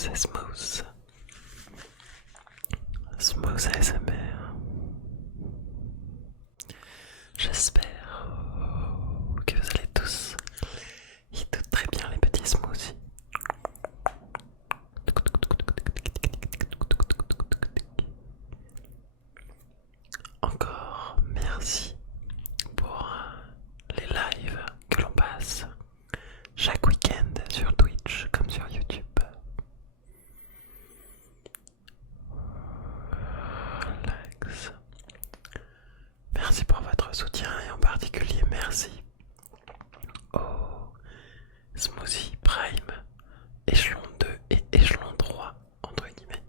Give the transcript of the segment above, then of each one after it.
c'est Smooth. Smooth ASMR. J'espère que vous allez tous y toutes très bien les petits smoothies. Encore merci pour les lives que l'on passe chaque week-end sur Twitch comme sur YouTube. Relax. Merci pour votre soutien et en particulier merci au Smoothie Prime échelon 2 et échelon 3 entre guillemets.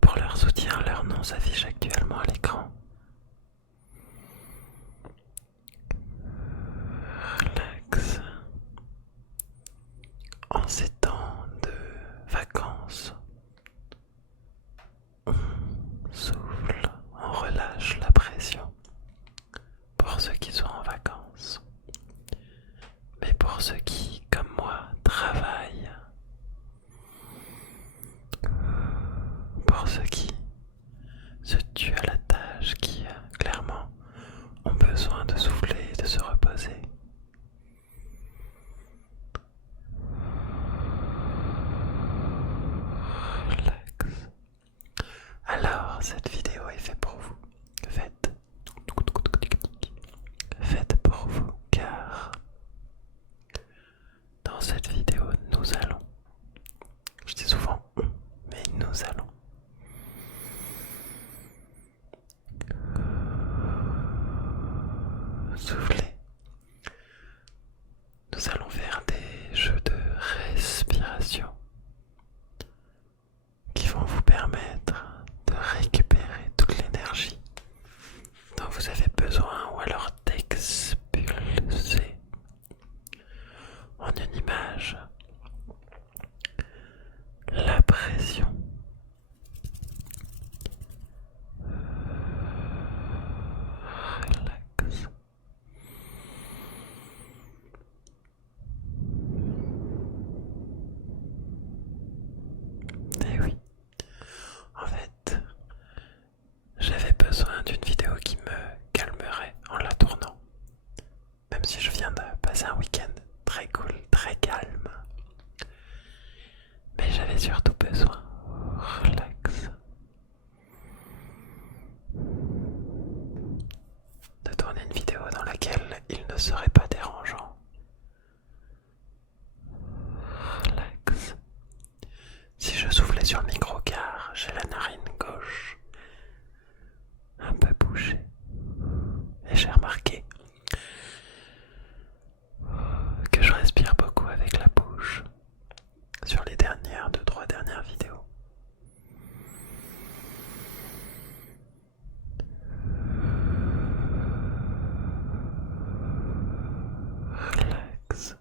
Pour leur soutien, leur nom s'affiche actuellement à l'écran. Relax. En ces temps de vacances, on souffle, on relâche la pression pour ceux qui sont en vacances. Mais pour ceux qui, comme moi, travaillent, pour ceux qui se tuent à la tâche, qui clairement ont besoin de souffler et de se reposer, relax. Alors, cette vidéo est faite pour vous. Faite pour vous, car dans cette vidéo, nous allons, je dis souvent on, mais nous allons souffler. Nous allons faire des jeux de respiration qui vont vous permettre de récupérer toute l'énergie dont vous avez besoin ou alors d'expulser en une image la pression. Relax. Et oui, en fait, j'avais besoin d'une vidéo qui me calmerait en la tournant. Même si je viens de passer un week-end très cool, très calme. Mais j'avais surtout besoin, relax, de tourner une vidéo dans laquelle il ne serait pas dérangeant. Relax. Si je soufflais sur le micro car j'ai la narine gauche un peu bouchée. Et j'ai remarqué que je respire beaucoup avec la bouche sur les dernières 2-3 dernières vidéos. Relax.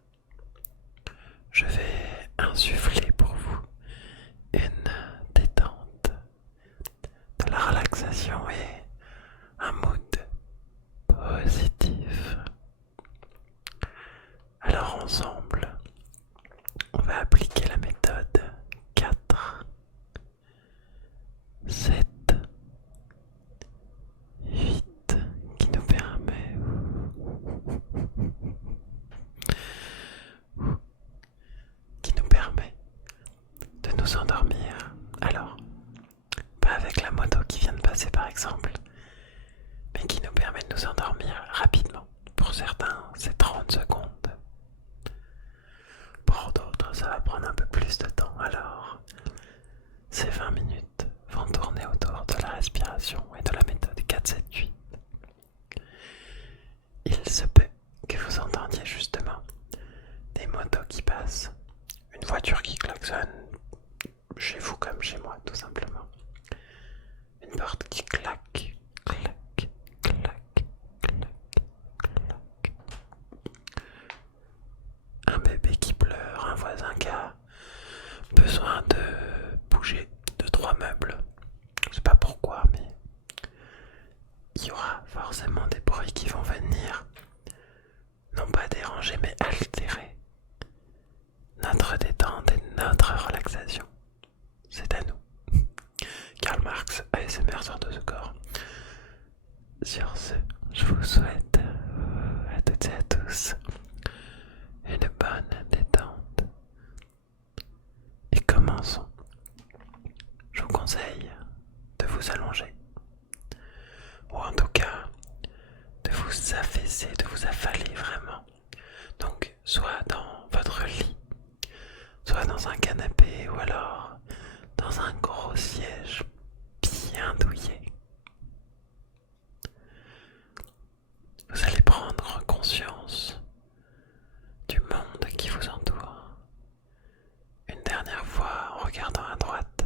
Je vais insuffler pour vous une détente, de la relaxation et un mood positif. Alors ensemble, on va appliquer la méthode 4, 7, 8 qui nous permet de nous endormir. Alors, pas avec la moto qui vient de passer par exemple, mais qui nous permet de nous endormir rapidement. Pour certains, c'est 30 secondes. Pour d'autres, ça va prendre un peu plus de temps. Alors, ces 20 minutes vont tourner autour de la respiration et de la méthode 4-7-8. Il se peut que vous entendiez justement des motos qui passent, une voiture qui klaxonne, chez vous comme chez moi tout simplement, une porte qui claque, claque, claque, claque, claque, un bébé qui pleure, un voisin qui a besoin de bouger 2-3 meubles. Je sais pas pourquoi, mais il y aura je vous souhaite à toutes et à tous une bonne détente. Et commençons. Je vous conseille de vous allonger, ou en tout cas de vous affaisser, de vous affaler vraiment. Donc soit dans votre lit, soit dans un canapé, ou alors dans un gros siège bien douillet. Vous allez prendre conscience du monde qui vous entoure. Une dernière fois en regardant à droite,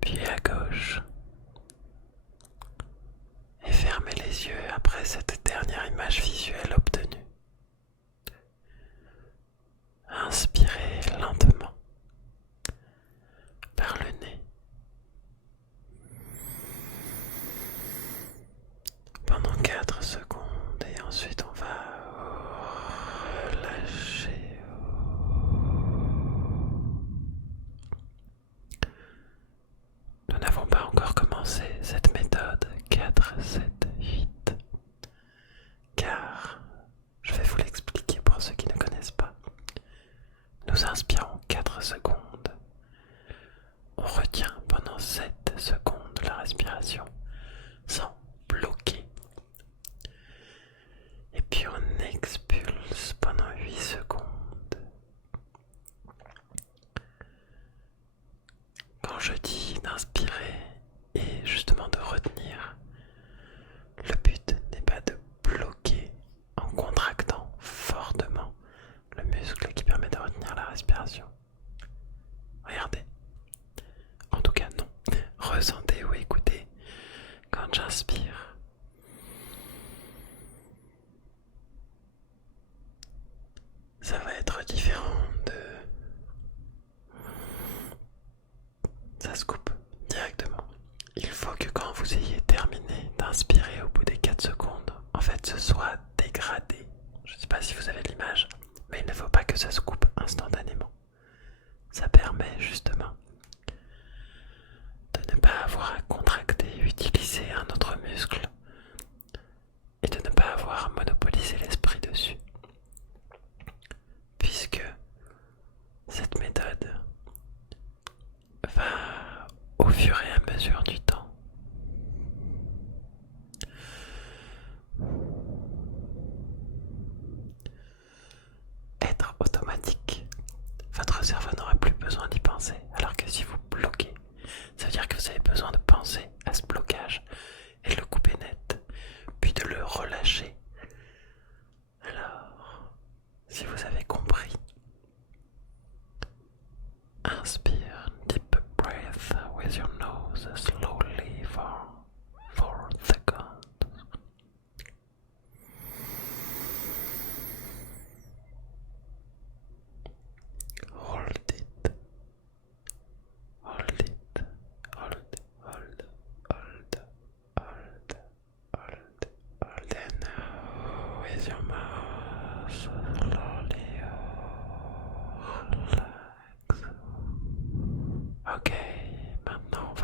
puis à gauche. Et fermez les yeux après cette dernière image visuelle obtenue. Inspirez lentement par le nez. Pendant 4 secondes et ensuite on va relâcher. Nous n'avons pas encore commencé cette méthode 4, 7, 8 car je vais vous l'expliquer pour ceux qui ne connaissent pas. Nous inspirons 4 secondes. On retient pendant 7 secondes la respiration sans bloquer. Et puis on expulse pendant 8 secondes. Quand je dis d'inspirer et justement de retenir, le but n'est pas de bloquer en contractant fortement le muscle qui permet de retenir la respiration. Regardez. En tout cas, non. Ressentez ou écoutez quand j'inspire. Ça va être différent de... Ça se coupe directement. Il faut que quand vous ayez terminé d'inspirer au bout des 4 secondes, en fait ce soit dégradé. Je ne sais pas si vous avez l'image, mais il ne faut pas que ça se coupe instantanément. Ça permet justement de ne pas avoir à contracter et utiliser un autre muscle et de ne pas avoir à monopoliser l'esprit dessus. Puisque cette méthode va, au fur et à mesure du temps, être automatique. Votre cerveau n'aura plus besoin d'y penser, alors que si vous bloquez, ça veut dire que vous avez besoin de penser à ce blocage et de le couper net, puis de le relâcher. Alors, si vous avez compris, inspire, deep breath with your nose slowly for 4 seconds. Hold it. Hold it. Hold, hold, hold, hold, hold, hold, and with your mouth slowly relax. Ok, maintenant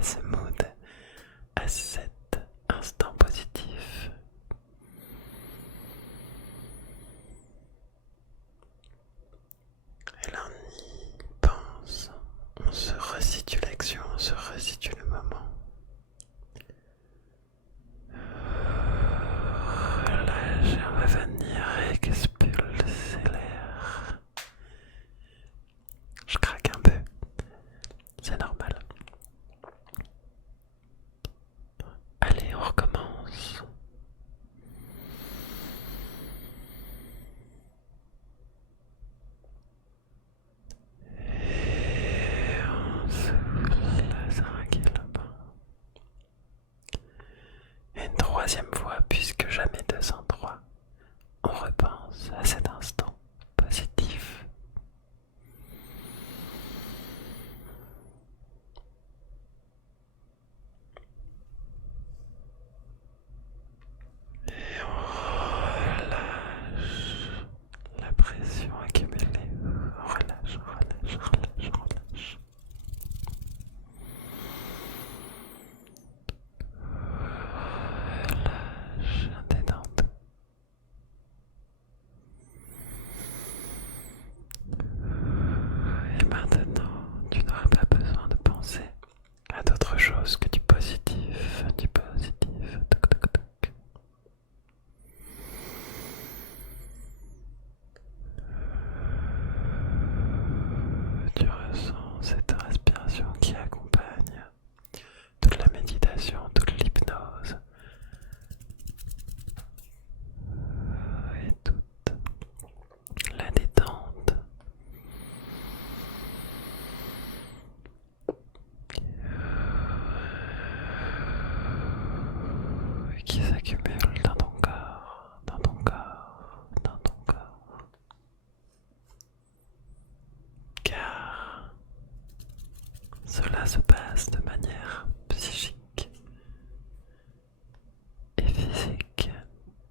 à ce mood, à cet instant positif. Et là on y pense, on se resitue l'action, on se resitue le moment. Relâche, on va venir expulser l'air. Je craque un peu, c'est normal. Allez, on recommence. Et on souffle tranquillement. Et une troisième fois, puisque jamais 203, on repense à cet instant positif. Et on relâche la pression accumulée. Relâche, relâche, relâche, relâche. Relâche, détente. Et maintenant, tu n'auras pas besoin de penser à d'autres choses que du positif, du positif. Toc, toc, toc. Tu ressens cette respiration qui accompagne toute la méditation, toute l'hypnose et toute la détente qui s'accumule dans ton corps, dans ton corps, dans ton corps. Car cela se passe de manière psychique et physique.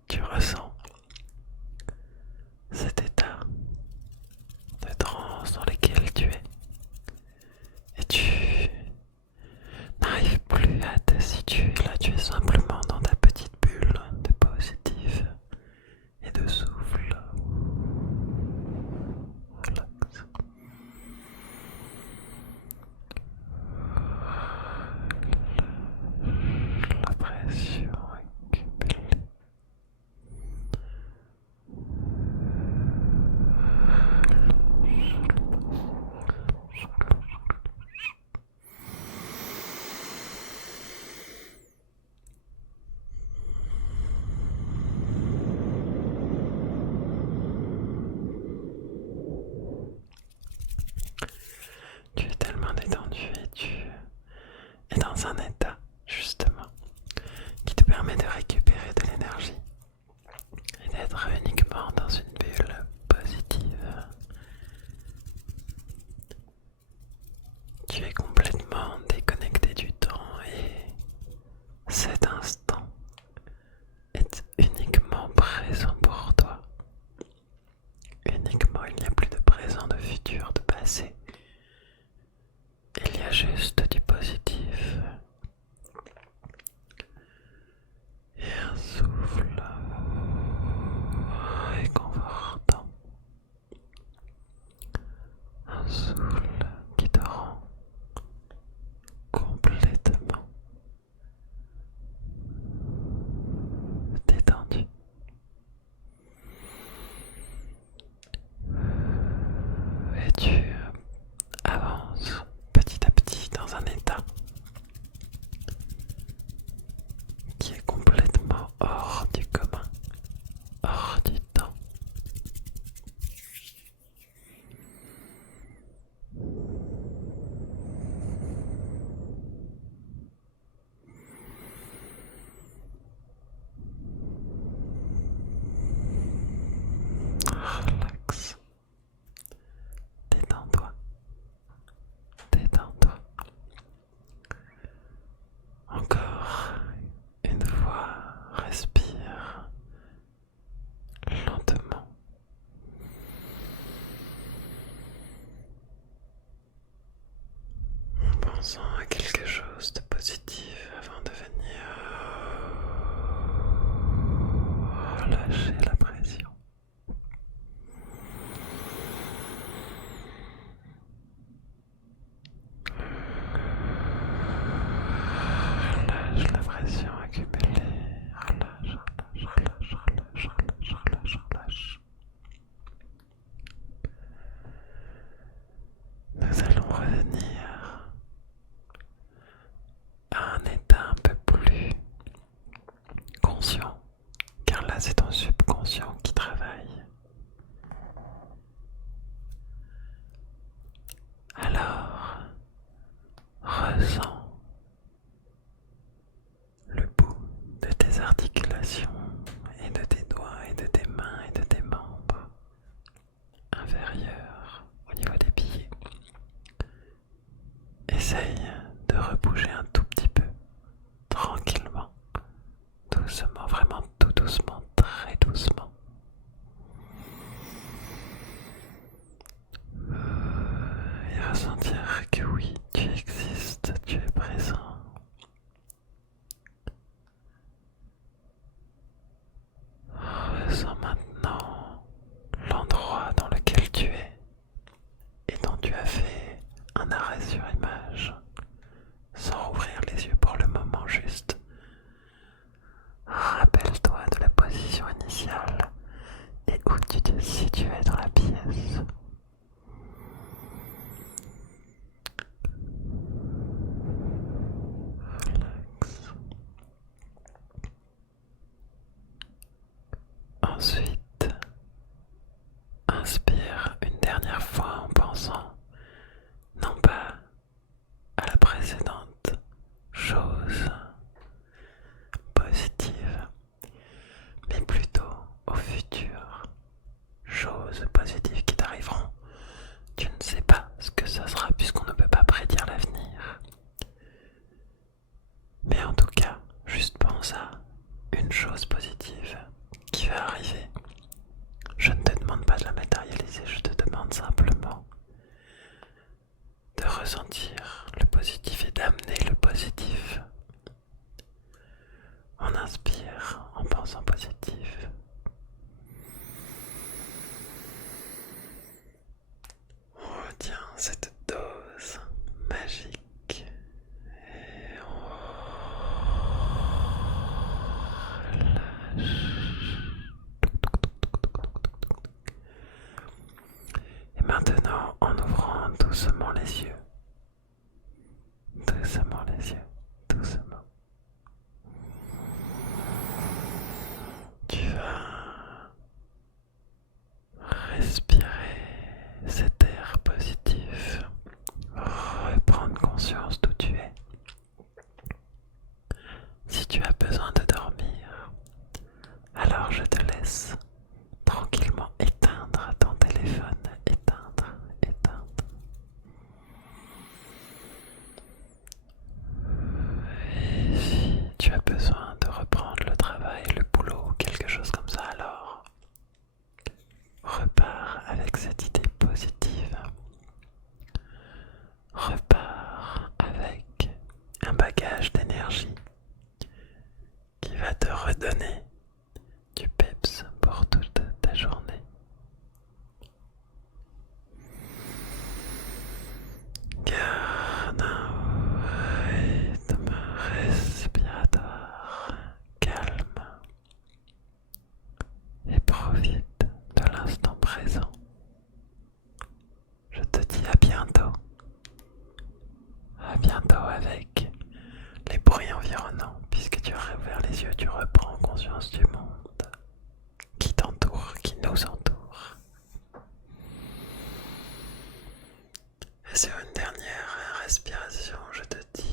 Tu ressens cet état de transe dans lequel tu es et tu n'arrives plus à te situer. Là, tu es simplement dans ta petite bulle de positif et de souffle. Relax. La pression accumulée. Tu es tellement détendu et tu es dans un état, justement, qui te permet de récupérer de l'énergie et d'être uniquement dans une bulle positive. Tu es complètement déconnecté du temps et cet instant est uniquement présent pour toi. Uniquement, il n'y a plus de présent, de futur, de passé. Il y a juste du positif. Et un souffle réconfortant. Un souffle qui te rend complètement détendu. Et tu avances petit à petit dans un état qui est complètement hors du commun, hors du temps. Relax. Détends-toi. Détends-toi. Encore une fois, respire lentement. En pensant à quelque chose de circulation et de tes doigts et de tes mains et de tes membres inférieurs au niveau des pieds. Essaye de rebouger un tout petit peu, tranquillement, doucement, vraiment tout doucement, très doucement. Et ressentir que oui, tu existes, tu es présent. Ressens maintenant l'endroit dans lequel tu es et dont tu as fait un arrêt sur image, sans ouvrir les yeux pour le moment juste. Rappelle-toi de la position initiale et où tu te situais dans la pièce. Relax. Ensuite, inspire une dernière fois en pensant non pas à la précédente chose positive, mais plutôt au futur. Choses positives qui t'arriveront. Tu ne sais pas ce que ça sera puisqu'on ne peut pas prédire l'avenir. Mais en tout cas, juste pense à une chose positive qui va arriver. Je ne te demande pas de la matérialiser, je te demande simplement de ressentir le positif et d'amener le positif. On inspire en pensant positif. On retient cette dose magique et on relâche. Et maintenant, en ouvrant doucement les yeux, doucement, tu vas respirer cet air positif, reprendre conscience d'où tu es. Si tu as besoin de dormir, alors je te laisse tranquillement éteindre ton téléphone, éteindre. Et si tu as besoin de reprendre le travail, le boulot ou quelque chose comme ça, alors repars avec cette idée positive. Repars avec un bagage d'énergie qui va te redonner du peps pour toute ta journée. Garde un rythme respiratoire calme et profite de l'instant présent. Je te dis à bientôt. À bientôt avec les bruits environnants. Puisque tu as réouvert les yeux, tu reprends conscience du monde qui t'entoure, qui nous entoure. Et sur une dernière respiration, je te dis